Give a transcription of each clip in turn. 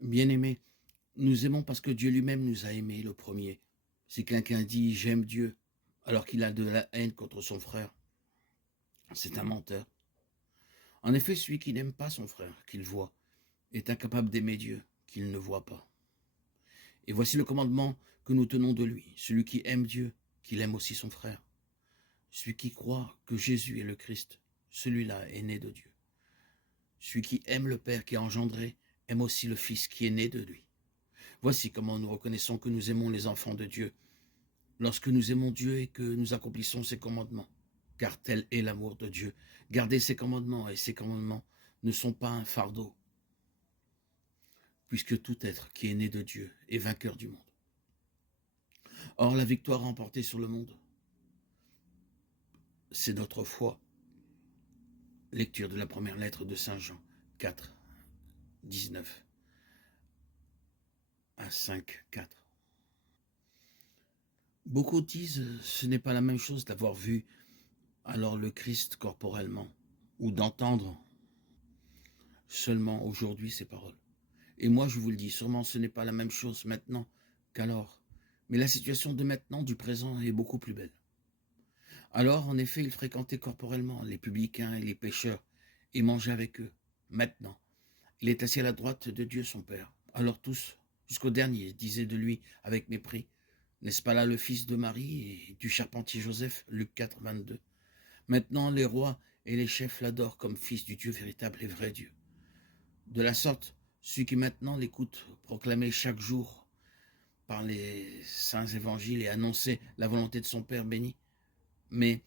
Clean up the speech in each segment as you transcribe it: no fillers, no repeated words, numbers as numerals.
Bien-aimés, nous aimons parce que Dieu lui-même nous a aimés le premier. Si quelqu'un dit «j'aime Dieu» alors qu'il a de la haine contre son frère, c'est un menteur. En effet, celui qui n'aime pas son frère, qu'il voit, est incapable d'aimer Dieu, qu'il ne voit pas. Et voici le commandement que nous tenons de lui. Celui qui aime Dieu, qu'il aime aussi son frère. Celui qui croit que Jésus est le Christ, celui-là est né de Dieu. Celui qui aime le Père qui a engendré, aime aussi le Fils qui est né de lui. Voici comment nous reconnaissons que nous aimons les enfants de Dieu, lorsque nous aimons Dieu et que nous accomplissons ses commandements. Car tel est l'amour de Dieu. Garder ses commandements, et ses commandements ne sont pas un fardeau, puisque tout être qui est né de Dieu est vainqueur du monde. Or, la victoire remportée sur le monde, c'est notre foi. Lecture de la première lettre de Saint Jean 4, 19 à 5, 4. Beaucoup disent ce n'est pas la même chose d'avoir vu alors le Christ corporellement ou d'entendre seulement aujourd'hui ces paroles. Et moi je vous le dis, sûrement ce n'est pas la même chose maintenant qu'alors. Mais la situation de maintenant, du présent, est beaucoup plus belle. Alors, en effet, il fréquentait corporellement les publicains et les pécheurs et mangeait avec eux. Maintenant, il est assis à la droite de Dieu son Père. Alors tous, jusqu'au dernier, disaient de lui avec mépris, n'est-ce pas là le fils de Marie et du charpentier Joseph, Luc 4, 22. Maintenant, les rois et les chefs l'adorent comme fils du Dieu véritable et vrai Dieu. De la sorte, celui qui maintenant l'écoute proclamer chaque jour par les saints évangiles et annoncer la volonté de son Père béni, mais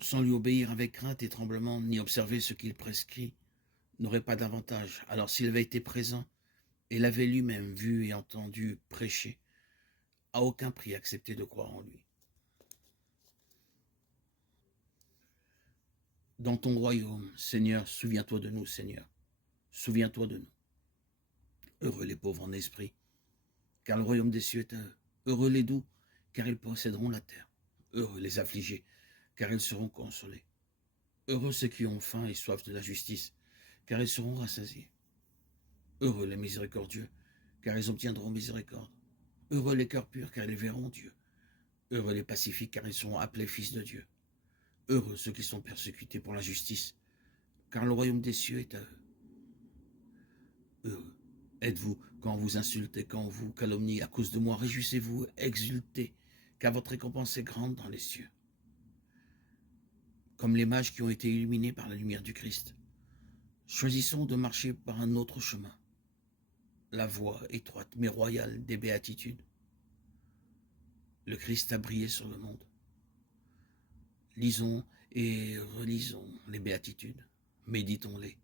sans lui obéir avec crainte et tremblement, ni observer ce qu'il prescrit, n'aurait pas d'avantage. Alors s'il avait été présent et l'avait lui-même vu et entendu prêcher, à aucun prix accepté de croire en lui. Dans ton royaume, Seigneur, souviens-toi de nous, Seigneur. Souviens-toi de nous. Heureux les pauvres en esprit, car le royaume des cieux est à eux. Heureux les doux, car ils posséderont la terre. Heureux les affligés, car ils seront consolés. Heureux ceux qui ont faim et soif de la justice, car ils seront rassasiés. Heureux les miséricordieux, car ils obtiendront miséricorde. Heureux les cœurs purs, car ils verront Dieu. Heureux les pacifiques, car ils seront appelés fils de Dieu. Heureux ceux qui sont persécutés pour la justice, car le royaume des cieux est à eux. Heureux êtes-vous quand on vous insulte et quand on vous calomnie à cause de moi. Réjouissez-vous, exultez, car votre récompense est grande dans les cieux. Comme les mages qui ont été illuminés par la lumière du Christ, choisissons de marcher par un autre chemin, la voie étroite mais royale des béatitudes. Le Christ a brillé sur le monde. Lisons et relisons les béatitudes, méditons-les.